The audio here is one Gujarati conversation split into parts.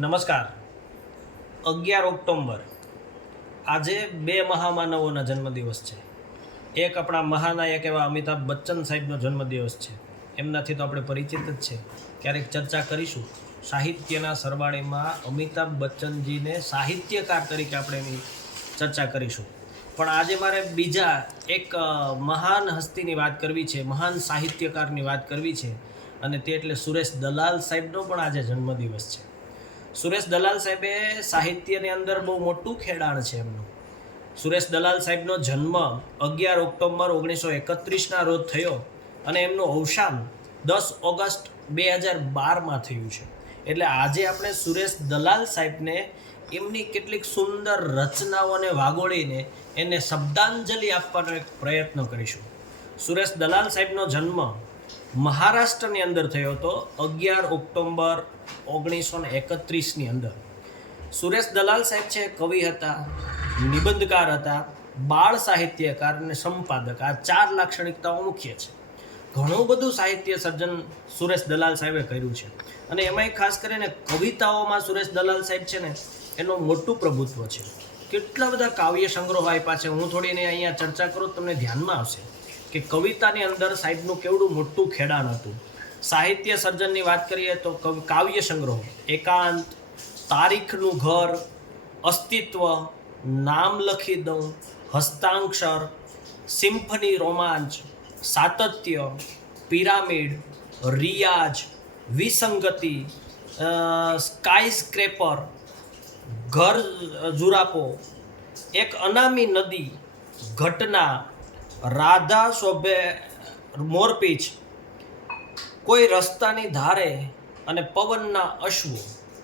નમસ્કાર. 11 ઓક્ટોબર આજે બે મહામાનવોના જન્મદિવસ છે. એક આપણા મહાનાયક એવા અમિતાભ બચ્ચન સાહેબનો જન્મદિવસ છે. એમનાથી તો આપણે પરિચિત જ છે, ક્યારેક ચર્ચા કરીશું. સાહિત્યના સરવાળેમાં અમિતાભ બચ્ચનજીને સાહિત્યકાર તરીકે આપણે એની ચર્ચા કરીશું. પણ આજે મારે બીજા એક મહાન હસ્તીની વાત કરવી છે, મહાન સાહિત્યકારની વાત કરવી છે, અને તે એટલે સુરેશ દલાલ સાહેબનો પણ આજે જન્મદિવસ છે. સુરેશ દલાલ સાહેબે સાહિત્યની અંદર બહુ મોટું ખેડાણ છે એમનું. સુરેશ દલાલ સાહેબનો જન્મ 11 ઓક્ટોબર 1931ના રોજ થયો અને એમનું અવસાન 10 ઓગસ્ટ 2012માં થયું છે. એટલે આજે આપણે સુરેશ દલાલ સાહેબને એમની કેટલીક સુંદર રચનાઓને વાગોળીને એને શબ્દાંજલિ આપવાનો એક પ્રયત્ન કરીશું. સુરેશ દલાલ સાહેબનો જન્મ મહારાષ્ટ્રની અંદર થયો હતો 11 ઓક્ટોબર 1931ની અંદર. સુરેશ દલાલ સાહેબ છે કવિ હતા, નિબંધકાર હતા, બાળ સાહિત્યકાર અને સંપાદક. આ 4 લાક્ષણિકતાઓ મુખ્ય છે. ઘણું બધું સાહિત્ય સર્જન સુરેશ દલાલ સાહેબે કર્યું છે, અને એમાંય ખાસ કરીને કવિતાઓમાં સુરેશ દલાલ સાહેબ છે ને એનું મોટું પ્રભુત્વ છે. કેટલા બધા કાવ્ય સંગ્રહો આપ્યા છે. હું થોડીને અહીંયા ચર્ચા કરું તમને ધ્યાનમાં આવશે કે કવિતાની અંદર સાહેબનું કેવડું મોટું ખેડાણ હતું. સાહિત્ય સર્જનની વાત કરીએ તો કાવ્ય સંગ્રહો એકાંત, તારીખનું ઘર, અસ્તિત્વ, નામ લખી દઉં, હસ્તાક્ષર, સિમ્ફની રોમાંચ, સાતત્ય, પિરામિડ, રિયાજ, વિસંગતિ, સ્કાય સ્ક્રેપર, ઘર ઝુરાપો, એક અનામી નદી, ઘટના, રાધા શોભે મોરપીંછ, કોઈ રસ્તાની ધારે અને પવનના અશ્વો.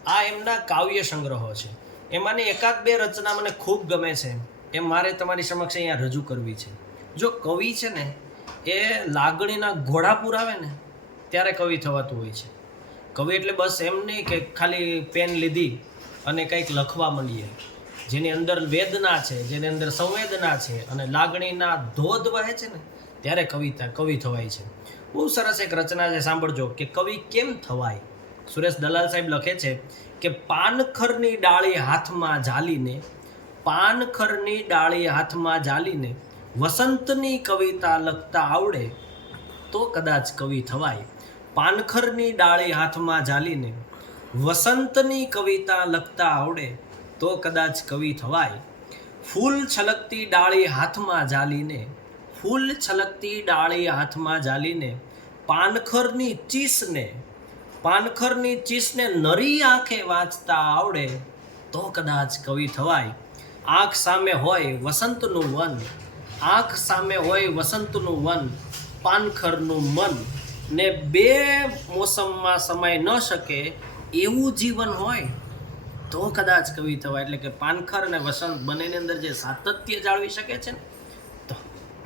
આ એમના કાવ્ય સંગ્રહો છે. એમાંની એકાદ બે રચના મને ખૂબ ગમે છે, એ મારે તમારી સમક્ષ અહીંયા રજૂ કરવી છે. જો કવિ છે ને એ લાગણીના ઘોડા પુરાવે ને ત્યારે કવિ થવાતું હોય છે. કવિ એટલે બસ એમ નહીં કે ખાલી પેન લીધી અને કંઈક લખવા માંડીએ. જેની અંદર વેદના છે, જેની અંદર સંવેદના છે અને લાગણીના ધોધ વહે છે ને ત્યારે કવિ થવાય છે. બહુ સરસ એક રચના છે, સાંભળજો કે કવિ કેમ થવાય. સુરેશ દલાલ સાહેબ લખે છે કે પાનખરની ડાળી હાથમાં ઝાલીને, પાનખરની ડાળી હાથમાં ઝાલીને વસંતની કવિતા લખતા આવડે તો કદાચ કવિ થવાય. પાનખરની ડાળી હાથમાં ઝાલીને વસંતની કવિતા લખતા આવડે તો કદાચ કવિ થવાય. ફૂલ છલકતી ડાળી હાથમાં ઝાલીને, ફૂલ છલકતી ડાળી હાથમાં ઝાલીને પાનખરની ચીસને નરી આંખે વાંચતા આવડે તો કદાચ કવિ થવાય. આંખ સામે હોય વસંતનું વન, આંખ સામે હોય વસંતનું વન, પાનખરનું મન, ને બે મોસમમાં સમાય ન શકે એવું જીવન હોય તો કદાચ કવિ થવાય. એટલે કે પાનખર અને વસંત બંનેની અંદર જે સાતત્ય જાળવી શકે છે ને તો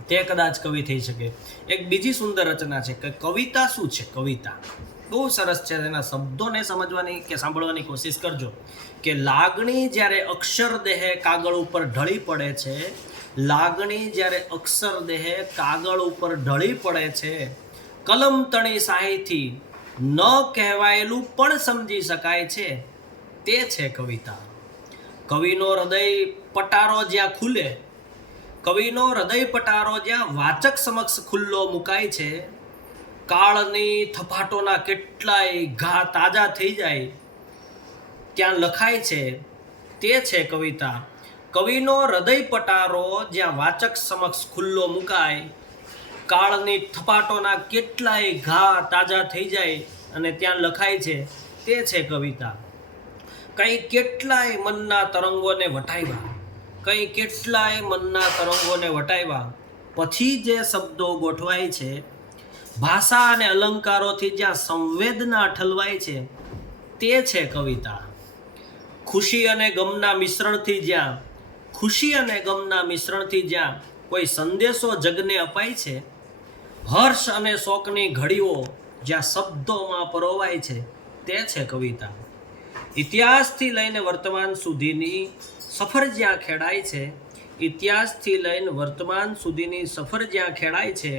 તે કદાચ કવિ થઈ શકે. એક બીજી સુંદર રચના છે કે કવિતા શું છે. કવિતા બહુ સરસ છે, એના શબ્દોને સમજવાની કે સાંભળવાની કોશિશ કરજો. કે લાગણી જ્યારે અક્ષર દેહે કાગળ ઉપર ઢળી પડે છે, લાગણી જ્યારે અક્ષર દેહે કાગળ ઉપર ઢળી પડે છે, કલમ તણી સાહીથી ન કહેવાયેલું પણ સમજી શકાય છે, તે છે કવિતા. કવિનો હૃદય પટારો જ્યાં ખુલે, કવિનો હૃદય પટારો જ્યાં વાચક સમક્ષ ખુલ્લો મુકાય છે, કાળની થપાટોના કેટલાય ઘા તાજા થઈ જાય ત્યાં લખાય છે, તે છે કવિતા. કવિનો હૃદય પટારો જ્યાં વાચક સમક્ષ ખુલ્લો મુકાય, કાળની થપાટોના કેટલાય ઘા તાજા થઈ જાય અને ત્યાં લખાય છે, તે છે કવિતા. કંઈ કેટલાય મનના તરંગોને વટાવ્યા, કંઈ કેટલાય મનના તરંગોને વટાવ્યા પછી જે શબ્દો ગોઠવાય છે, ભાષા અને અલંકારોથી જ્યાં સંવેદના ઠલવાય છે, તે છે કવિતા. ખુશી અને ગમના મિશ્રણથી જ્યાં, ખુશી અને ગમના મિશ્રણથી જ્યાં કોઈ સંદેશો જગને અપાય છે, હર્ષ અને શોકની ઘડીઓ જ્યાં શબ્દોમાં પરોવાય છે, તે છે કવિતા. ઇતિહાસથી લઈને વર્તમાન સુધીની સફર જ્યાં ખેડાય છે, ઇતિહાસથી લઈને વર્તમાન સુધીની સફર જ્યાં ખેડાય છે,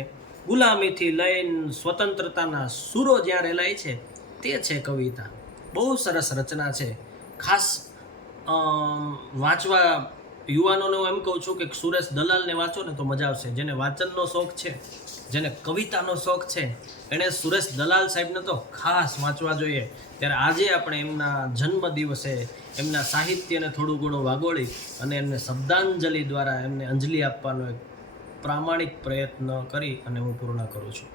ગુલામીથી લઈને સ્વતંત્રતાના સૂરો જ્યાં રેલાય છે, તે છે કવિતા. બહુ સરસ રચના છે. ખાસ વાંચવા યુવાનોને હું એમ કહું છું કે સુરેશ દલાલને વાંચો ને તો મજા આવશે. જેને વાંચનનો શોખ છે, જેને કવિતાનો શોખ છે, એણે સુરેશ દલાલ સાહેબને તો ખાસ વાંચવા જોઈએ. ત્યારે આજે આપણે એમના જન્મ દિવસે એમના સાહિત્યને થોડું ઘણું વાગોળી અને એમને શબ્દાંજલિ દ્વારા એમને અંજલિ આપવાનો એક પ્રામાણિક પ્રયત્ન કરી અને હું પૂર્ણ કરું છું.